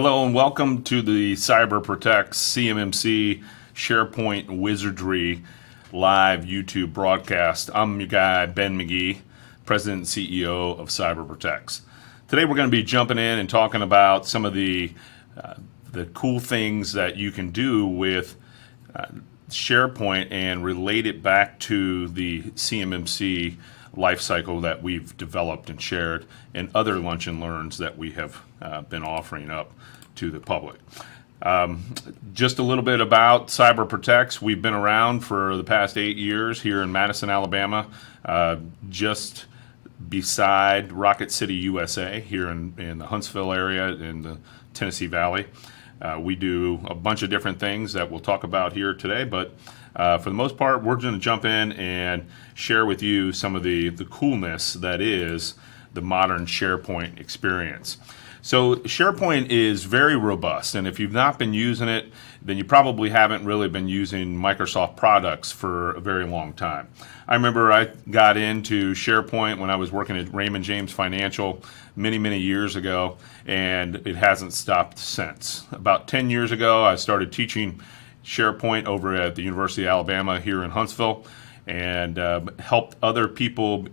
Hello and welcome to the Cyber Protect CMMC SharePoint Wizardry live YouTube broadcast. I'm your guy, Ben McGee, President and CEO of Cyber Protect. Today we're going to be jumping in and talking about some of the cool things that you can do with SharePoint and relate it back to the CMMC lifecycle that we've developed and shared, and other lunch and learns that we have been offering up to the public. Just a little bit about Cyber Protect. We've been around for the past 8 years here in Madison, Alabama, just beside Rocket City, USA, here in the Huntsville area in the Tennessee Valley. We do a bunch of different things that we'll talk about here today, but for the most part, we're going to jump in and share with you some of the coolness that is the modern SharePoint experience. So SharePoint is very robust, and if you've not been using it, then you probably haven't really been using Microsoft products for a very long time. I remember I got into SharePoint when I was working at Raymond James Financial many years ago, and it hasn't stopped since. About 10 years ago, I started teaching SharePoint over at the University of Alabama here in Huntsville, and helped other people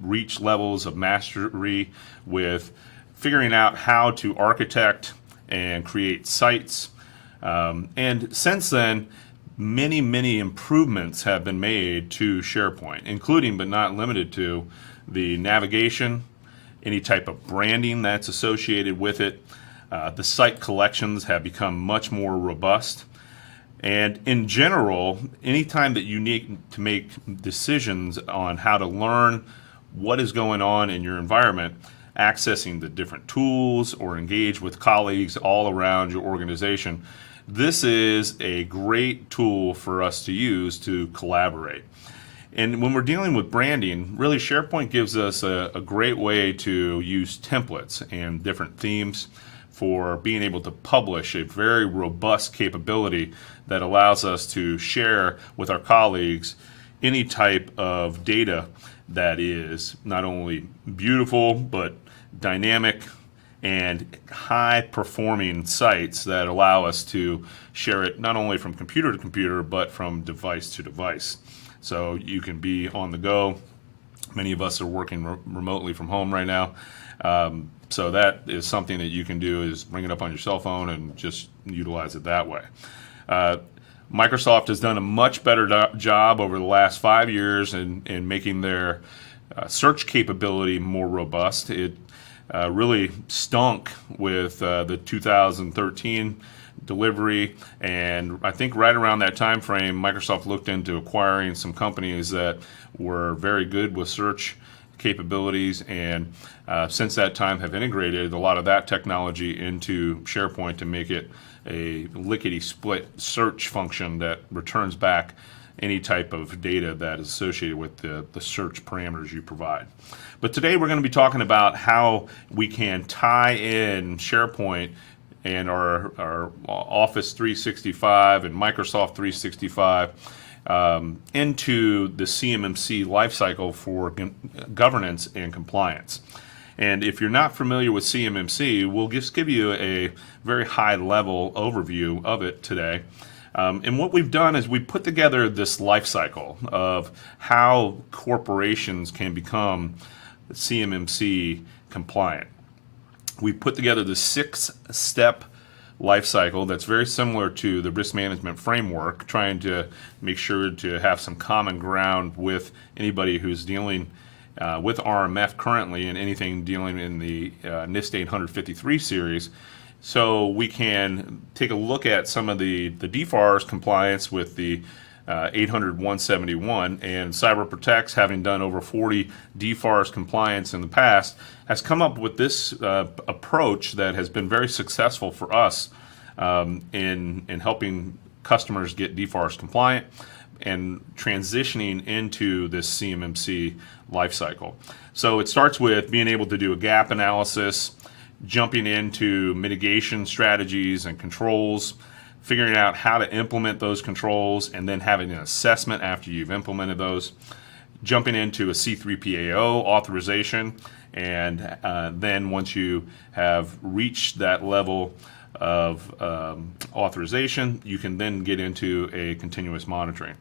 reach levels of mastery with figuring out how to architect and create sites. And since then, many improvements have been made to SharePoint, including but not limited to the navigation, any type of branding that's associated with it. The site collections have become much more robust. And in general, anytime that you need to make decisions on how to learn what is going on in your environment, accessing the different tools or engage with colleagues all around your organization, this is a great tool for us to use to collaborate. And when we're dealing with branding, really SharePoint gives us a great way to use templates and different themes for being able to publish a very robust capability that allows us to share with our colleagues any type of data that is not only beautiful but dynamic and high performing sites that allow us to share it not only from computer to computer but from device to device. So you can be on the go. Many of us are working remotely from home right now. So that is something that you can do, is bring it up on your cell phone and just utilize it that way. Microsoft has done a much better job over the last 5 years in making their search capability more robust. It really stunk with the 2013 delivery, and I think right around that time frame, Microsoft looked into acquiring some companies that were very good with search capabilities, and since that time have integrated a lot of that technology into SharePoint to make it a lickety-split search function that returns back any type of data that is associated with the search parameters you provide. But today we're going to be talking about how we can tie in SharePoint and our Office 365 and Microsoft 365 into the CMMC lifecycle for governance and compliance. And if you're not familiar with CMMC, we'll just give you a very high level overview of it today. And what we've done is we put together this life cycle of how corporations can become CMMC compliant. We put together the 6-step life cycle that's very similar to the risk management framework, trying to make sure to have some common ground with anybody who's dealing with RMF currently and anything dealing in the NIST 853 series. So we can take a look at some of the DFARS compliance with the 800-171, and Cyber Protect, having done over 40 DFARS compliance in the past, has come up with this approach that has been very successful for us in helping customers get DFARS compliant and transitioning into this CMMC lifecycle. So it starts with being able to do a gap analysis, jumping into mitigation strategies and controls, figuring out how to implement those controls, and then having an assessment after you've implemented those, jumping into a C3PAO authorization, and then once you have reached that level of authorization, you can then get into a continuous monitoring.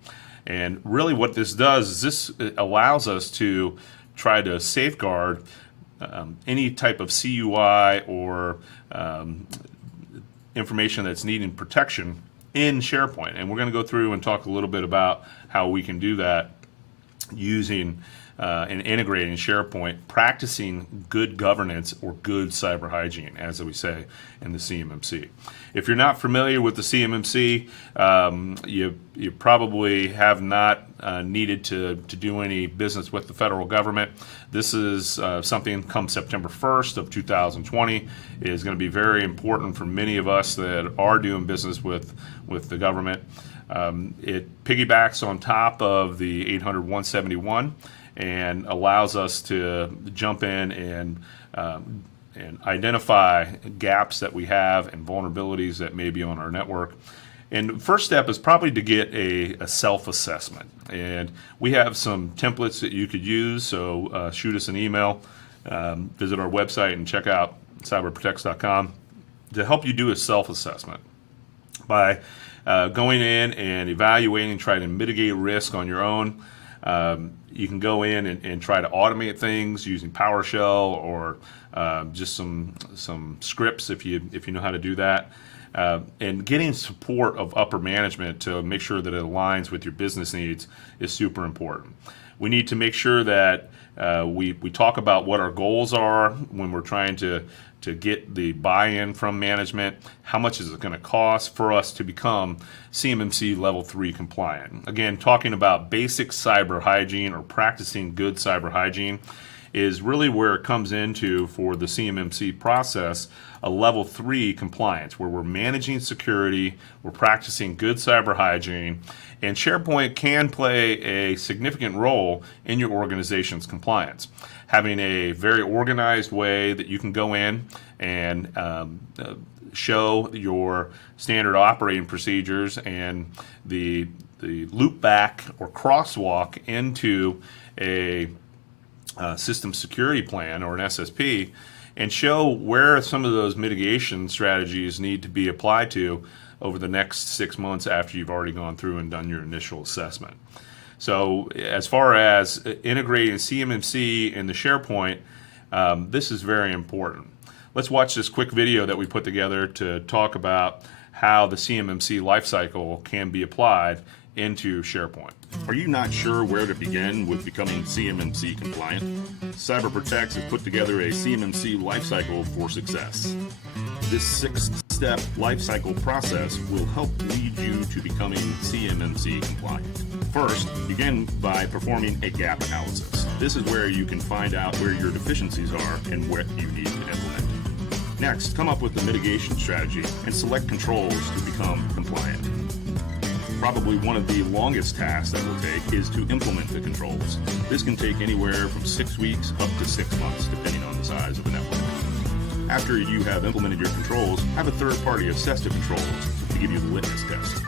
And really what this does is this allows us to try to safeguard any type of CUI or information that's needing protection in SharePoint. And we're going to go through and talk a little bit about how we can do that using and integrating SharePoint, practicing good governance or good cyber hygiene, as we say in the CMMC. If you're not familiar with the CMMC, you probably have not needed to do any business with the federal government. This is something come September 1st of 2020 is going to be very important for many of us that are doing business with the government. It piggybacks on top of the 800-171 and allows us to jump in and identify gaps that we have and vulnerabilities that may be on our network. And first step is probably to get a self-assessment. And we have some templates that you could use, so shoot us an email, visit our website and check out cyberprotects.com to help you do a self-assessment. By going in and evaluating, trying to mitigate risk on your own. You can go in and try to automate things using PowerShell or just some scripts if you know how to do that. And getting support of upper management to make sure that it aligns with your business needs is super important. We need to make sure that we talk about what our goals are when we're trying to get the buy-in from management. How much is it going to cost for us to become CMMC Level 3 compliant? Again, talking about basic cyber hygiene or practicing good cyber hygiene is really where it comes into, for the CMMC process, a Level 3 compliance, where we're managing security, we're practicing good cyber hygiene, and SharePoint can play a significant role in your organization's compliance. Having a very organized way that you can go in and show your standard operating procedures and the loop back or crosswalk into a system security plan or an SSP, and show where some of those mitigation strategies need to be applied to over the next 6 months after you've already gone through and done your initial assessment. So as far as integrating CMMC in the SharePoint, this is very important. Let's watch this quick video that we put together to talk about how the CMMC lifecycle can be applied into SharePoint. Are you not sure where to begin with becoming CMMC compliant? CyberProtects has put together a CMMC lifecycle for success. This 6-step lifecycle process will help lead you to becoming CMMC compliant. First, begin by performing a gap analysis. This is where you can find out where your deficiencies are and what you need to implement. Next, come up with the mitigation strategy and select controls to become compliant. Probably one of the longest tasks that will take is to implement the controls. This can take anywhere from 6 weeks up to 6 months, depending on the size of the network. After you have implemented your controls, have a third party assess the controls to give you the litmus test.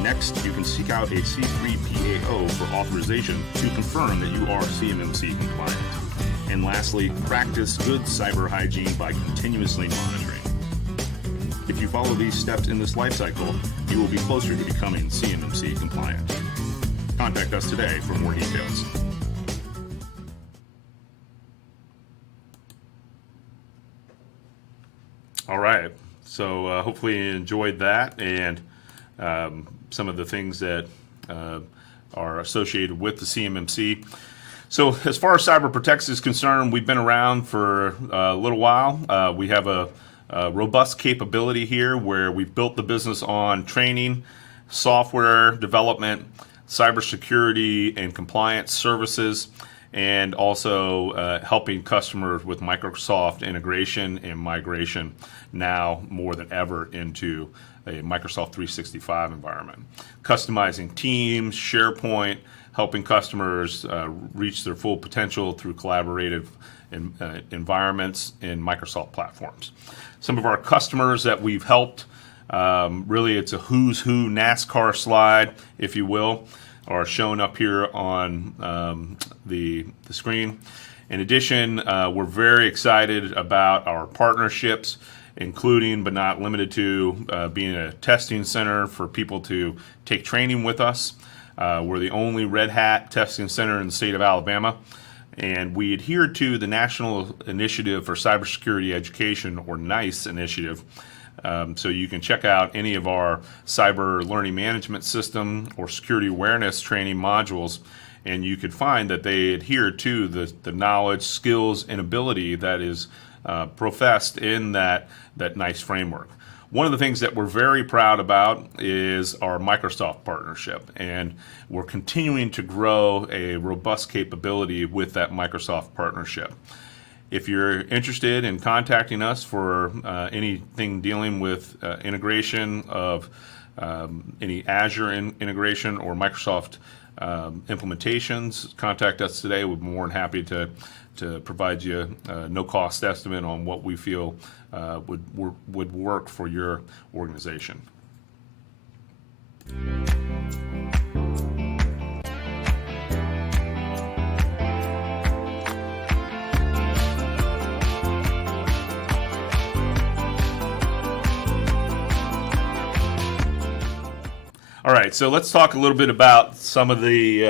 Next, you can seek out a C3PAO for authorization to confirm that you are CMMC compliant. And lastly, practice good cyber hygiene by continuously monitoring. If you follow these steps in this lifecycle, you will be closer to becoming CMMC compliant. Contact us today for more details. All right, so hopefully you enjoyed that and some of the things that are associated with the CMMC. So as far as CyberProtects is concerned, we've been around for a little while. We have a robust capability here where we've built the business on training, software development, cybersecurity and compliance services, and also helping customers with Microsoft integration and migration now more than ever into a Microsoft 365 environment. Customizing Teams, SharePoint, helping customers reach their full potential through collaborative environments in Microsoft platforms. Some of our customers that we've helped, really it's a who's who NASCAR slide, if you will, are shown up here on the screen. In addition, we're very excited about our partnerships including but not limited to being a testing center for people to take training with us. We're the only Red Hat testing center in the state of Alabama, and we adhere to the National Initiative for Cybersecurity Education, or NICE initiative. So you can check out any of our cyber learning management system or security awareness training modules, and you could find that they adhere to the knowledge, skills, and ability that is professed in that NICE framework. One of the things that we're very proud about is our Microsoft partnership, and we're continuing to grow a robust capability with that Microsoft partnership. If you're interested in contacting us for anything dealing with integration of any Azure integration or Microsoft implementations, contact us today. We're more than happy to provide you a no-cost estimate on what we feel would work for your organization. All right, so let's talk a little bit about some of the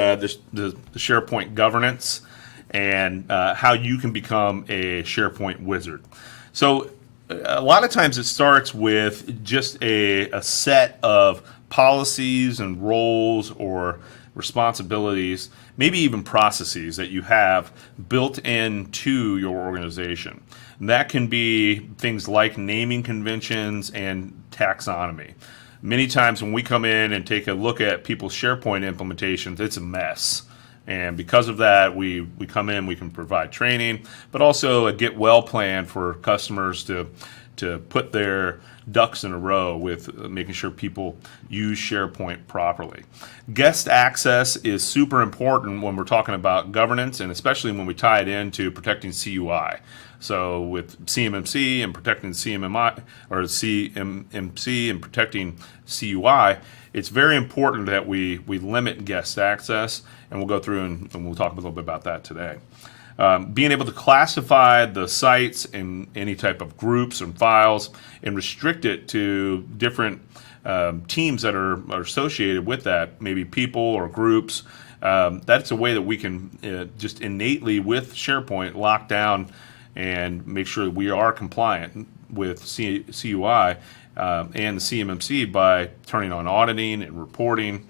SharePoint governance and how you can become a SharePoint wizard. So a lot of times it starts with just a set of policies and roles or responsibilities, maybe even processes that you have built into your organization. And that can be things like naming conventions and taxonomy. Many times when we come in and take a look at people's SharePoint implementations, it's a mess. And because of that, we come in, we can provide training, but also a get well plan for customers to put their ducks in a row with making sure people use SharePoint properly. Guest access is super important when we're talking about governance, and especially when we tie it into protecting CUI. So with CMMC and protecting CMMI or CMMC and protecting CUI, it's very important that we limit guest access, and we'll go through and we'll talk a little bit about that today. Being able to classify the sites in any type of groups and files and restrict it to different teams that are associated with that, maybe people or groups. That's a way that we can just innately with SharePoint lock down and make sure that we are compliant with CUI and the CMMC by turning on auditing and reporting,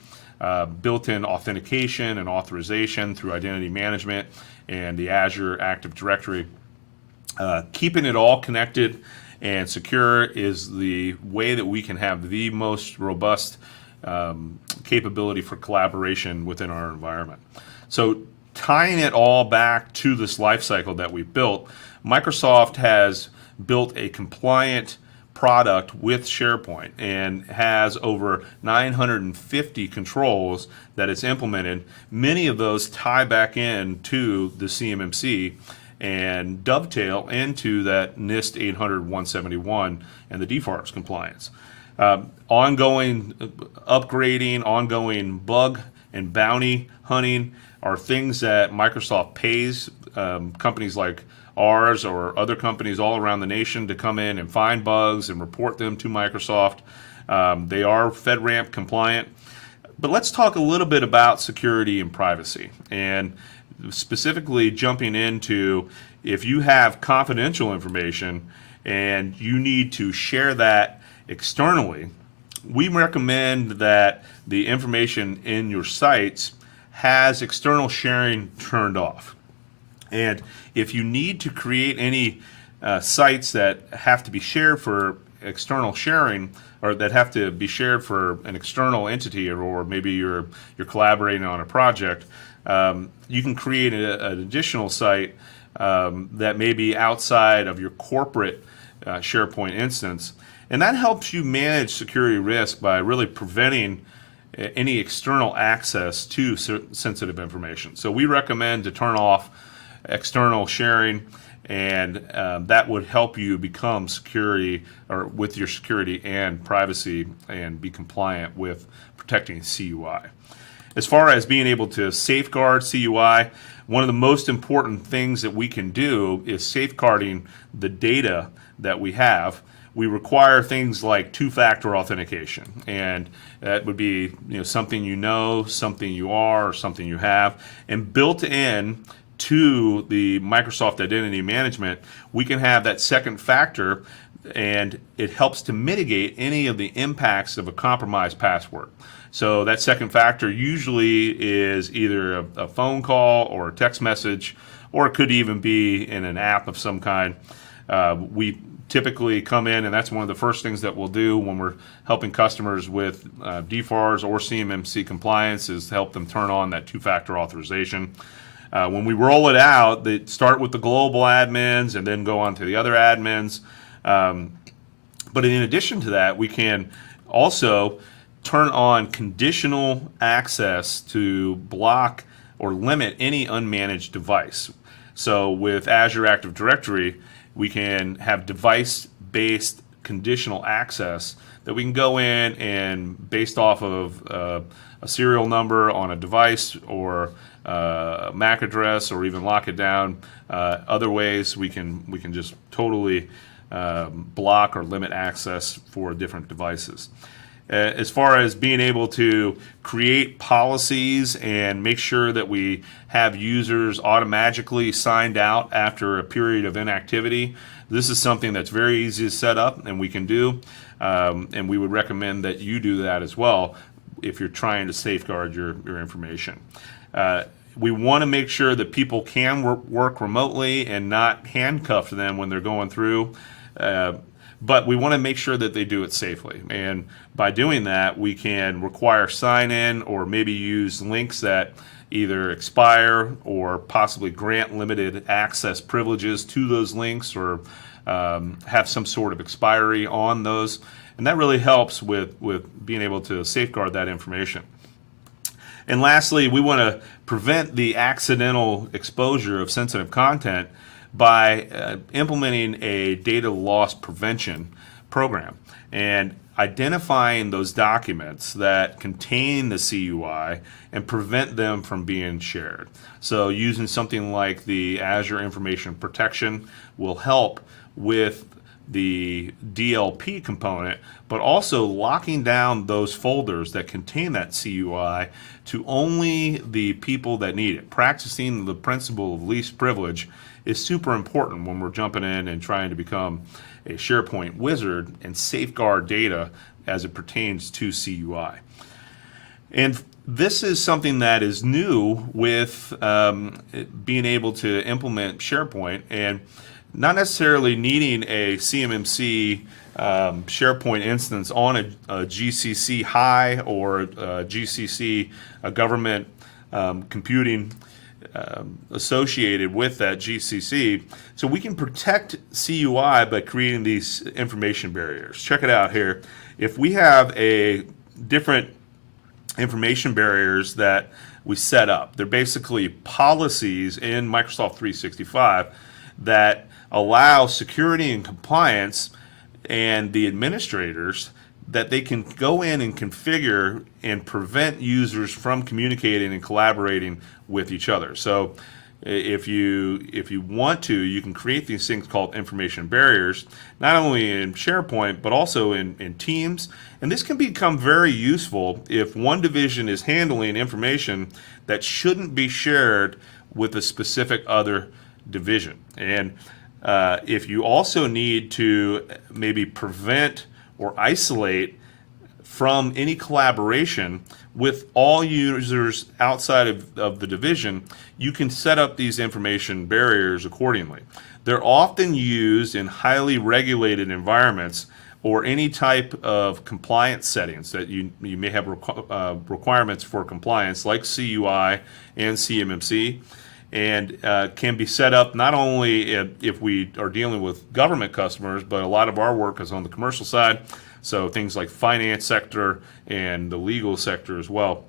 built-in authentication and authorization through identity management and the Azure Active Directory. Keeping it all connected and secure is the way that we can have the most robust capability for collaboration within our environment. So tying it all back to this life cycle that we've built, Microsoft has built a compliant product with SharePoint and has over 950 controls that it's implemented. Many of those tie back into the CMMC and dovetail into that NIST 800-171 and the DFARS compliance. Ongoing upgrading, ongoing bug and bounty hunting are things that Microsoft pays companies like ours or other companies all around the nation to come in and find bugs and report them to Microsoft. They are FedRAMP compliant. But let's talk a little bit about security and privacy, and specifically jumping into if you have confidential information and you need to share that externally, we recommend that the information in your sites has external sharing turned off. And if you need to create any sites that have to be shared for external sharing, or that have to be shared for an external entity, or maybe you're collaborating on a project, you can create an additional site that may be outside of your corporate SharePoint instance. And that helps you manage security risk by really preventing any external access to sensitive information. So we recommend to turn off external sharing, and that would help you become security, or with your security and privacy, and be compliant with protecting CUI. As far as being able to safeguard CUI, one of the most important things that we can do is safeguarding the data that we have we require things like two-factor authentication, and that would be something something you are, or something you have, and built in to the Microsoft Identity Management, we can have that second factor, and it helps to mitigate any of the impacts of a compromised password. So that second factor usually is either a phone call or a text message, or it could even be in an app of some kind. We typically come in, and that's one of the first things that we'll do when we're helping customers with DFARS or CMMC compliance, is help them turn on that two-factor authorization. When we roll it out, they start with the global admins and then go on to the other admins. But in addition to that, we can also turn on conditional access to block or limit any unmanaged device. So with Azure Active Directory, we can have device-based conditional access that we can go in and, based off of a serial number on a device or MAC address, or even lock it down, other ways we can just totally block or limit access for different devices. As far as being able to create policies and make sure that we have users automatically signed out after a period of inactivity, this is something that's very easy to set up and we can do, and we would recommend that you do that as well if you're trying to safeguard your information. We want to make sure that people can work remotely and not handcuff them when they're going through, but we want to make sure that they do it safely. And by doing that, we can require sign-in, or maybe use links that either expire or possibly grant limited access privileges to those links, or have some sort of expiry on those. And that really helps with being able to safeguard that information. And lastly, we want to prevent the accidental exposure of sensitive content by implementing a data loss prevention program and identifying those documents that contain the CUI and prevent them from being shared. So using something like the Azure Information Protection will help with the DLP component, but also locking down those folders that contain that CUI to only the people that need it. Practicing the principle of least privilege is super important when we're jumping in and trying to become a SharePoint wizard and safeguard data as it pertains to CUI. And this is something that is new with being able to implement SharePoint, and not necessarily needing a CMMC SharePoint instance on a GCC high or a GCC government computing associated with that GCC. So we can protect CUI by creating these information barriers. Check it out here. If we have a different information barriers that we set up, they're basically policies in Microsoft 365 that allow security and compliance and the administrators that they can go in and configure and prevent users from communicating and collaborating with each other. So if you want to, you can create these things called information barriers, not only in SharePoint, but also in Teams. And this can become very useful if one division is handling information that shouldn't be shared with a specific other division. And if you also need to maybe prevent or isolate from any collaboration with all users outside of the division, you can set up these information barriers accordingly. They're often used in highly regulated environments or any type of compliance settings that you may have requirements for compliance, like CUI and CMMC, and can be set up not only if we are dealing with government customers, but a lot of our work is on the commercial side, so things like finance sector and the legal sector as well.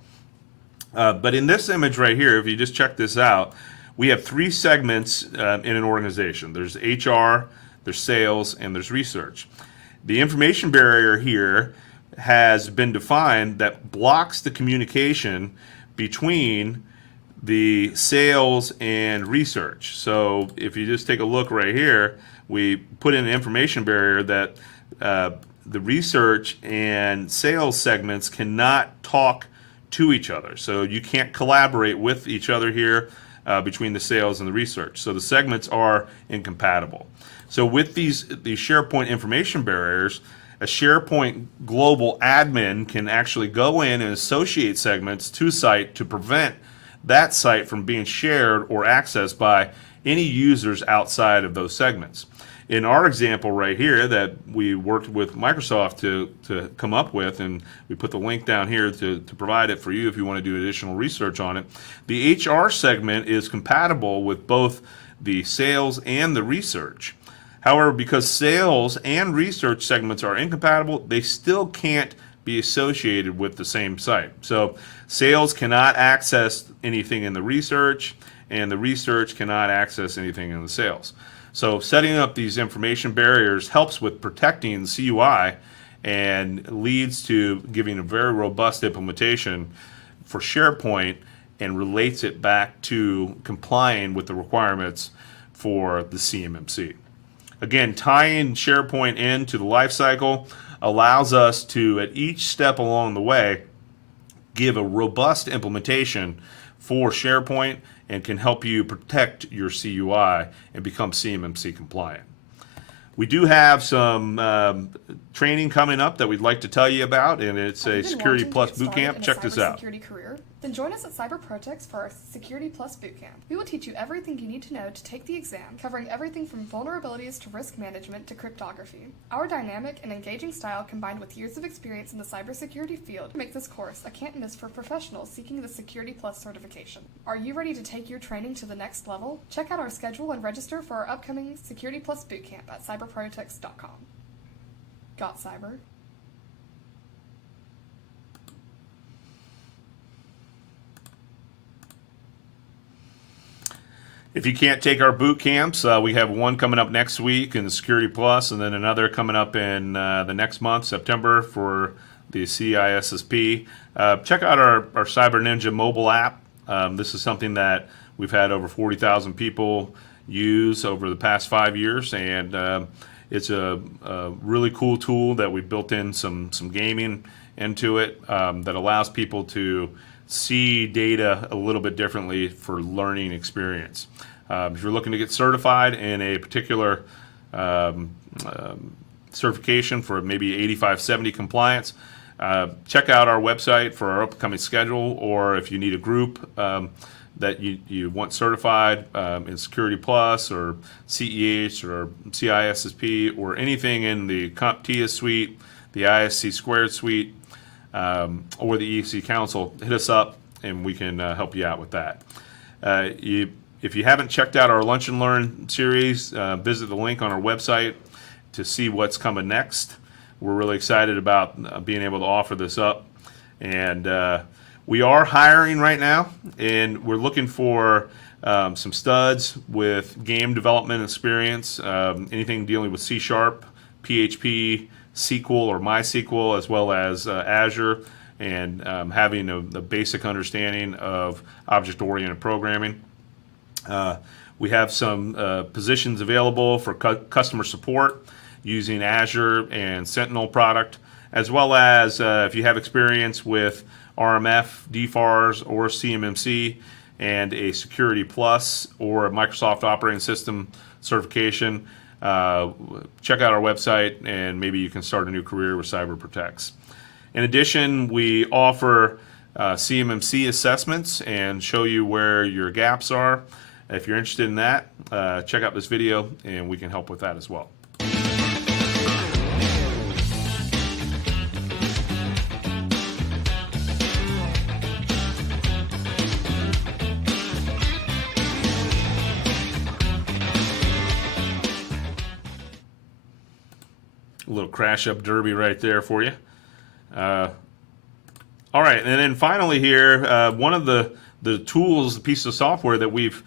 But in this image right here, if you just check this out, we have three segments in an organization. There's HR, there's sales, and there's research. The information barrier here has been defined that blocks the communication between the sales and research. So if you just take a look right here, we put in an information barrier that the research and sales segments cannot talk to each other. So you can't collaborate with each other here between the sales and the research. So the segments are incompatible. So with these SharePoint information barriers, a SharePoint global admin can actually go in and associate segments to site to prevent that site from being shared or accessed by any users outside of those segments. In our example right here that we worked with Microsoft to come up with, and we put the link down here to provide it for you if you want to do additional research on it, the HR segment is compatible with both the sales and the research. However, because sales and research segments are incompatible, they still can't be associated with the same site. So sales cannot access anything in the research, and the research cannot access anything in the sales. So setting up these information barriers helps with protecting the CUI and leads to giving a very robust implementation for SharePoint and relates it back to complying with the requirements for the CMMC. Again, tying SharePoint into the lifecycle allows us to, at each step along the way, give a robust implementation for SharePoint and can help you protect your CUI and become CMMC compliant. We do have some training coming up that we'd like to tell you about, and it's a Security Plus Bootcamp. Check this out. Career? Then join us at CyberProtex for our Security Plus Bootcamp. We will teach you everything you need to know to take the exam, covering everything from vulnerabilities to risk management to cryptography. Our dynamic and engaging style combined with years of experience in the cybersecurity field make this course a can't miss for professionals seeking the Security Plus certification. Are you ready to take your training to the next level? Check out our schedule and register for our upcoming Security Plus Bootcamp at cyberprotex.com. Got cyber? If you can't take our boot camps, we have one coming up next week in the Security Plus, and then another coming up in the next month, September, for the CISSP. Check out our Cyber Ninja mobile app. This is something that we've had over 40,000 people use over the past 5 years, and it's a really cool tool that we built in some gaming into it that allows people to see data a little bit differently for learning experience. If you're looking to get certified in a particular certification for maybe 8570 compliance, check out our website for our upcoming schedule, or if you need a group that you want certified in Security Plus or CEH or CISSP or anything in the CompTIA suite, the ISC squared suite, or the EC Council, hit us up and we can help you out with that. If you haven't checked out our Lunch and Learn series, visit the link on our website to see what's coming next. We're really excited about being able to offer this up. And we are hiring right now, and we're looking for some studs with game development experience, anything dealing with C#, PHP, SQL or MySQL, as well as Azure, and having a basic understanding of object-oriented programming. We have some positions available for customer support using Azure and Sentinel product, as well as if you have experience with RMF, DFARS, or CMMC, and a Security Plus or a Microsoft Operating System certification, check out our website and maybe you can start a new career with CyberProtex. In addition, we offer CMMC assessments and show you where your gaps are. If you're interested in that, check out this video and we can help with that as well. A little crash up derby right there for you. All right, and then finally here, one of the tools, the piece of software that we've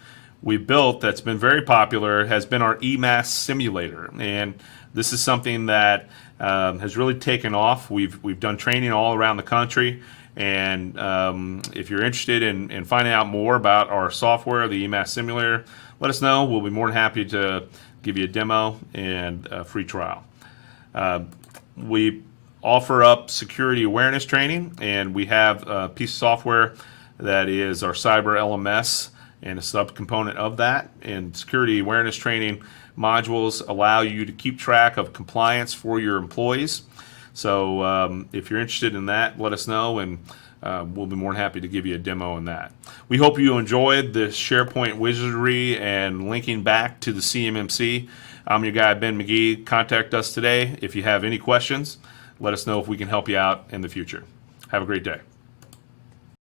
built that's been very popular has been our EMAS simulator, and this is something that has really taken off. We've done training all around the country, and if you're interested in finding out more about our software, the EMAS simulator, let us know. We'll be more than happy to give you a demo and a free trial. we offer up security awareness training, and we have a piece of software that is our cyber LMS and a subcomponent of that. And security awareness training modules allow you to keep track of compliance for your employees. So if you're interested in that, let us know, and we'll be more than happy to give you a demo on that. We hope you enjoyed the SharePoint wizardry and linking back to the CMMC. I'm your guy, Ben McGee. Contact us today if you have any questions. Let us know if we can help you out in the future. Have a great day.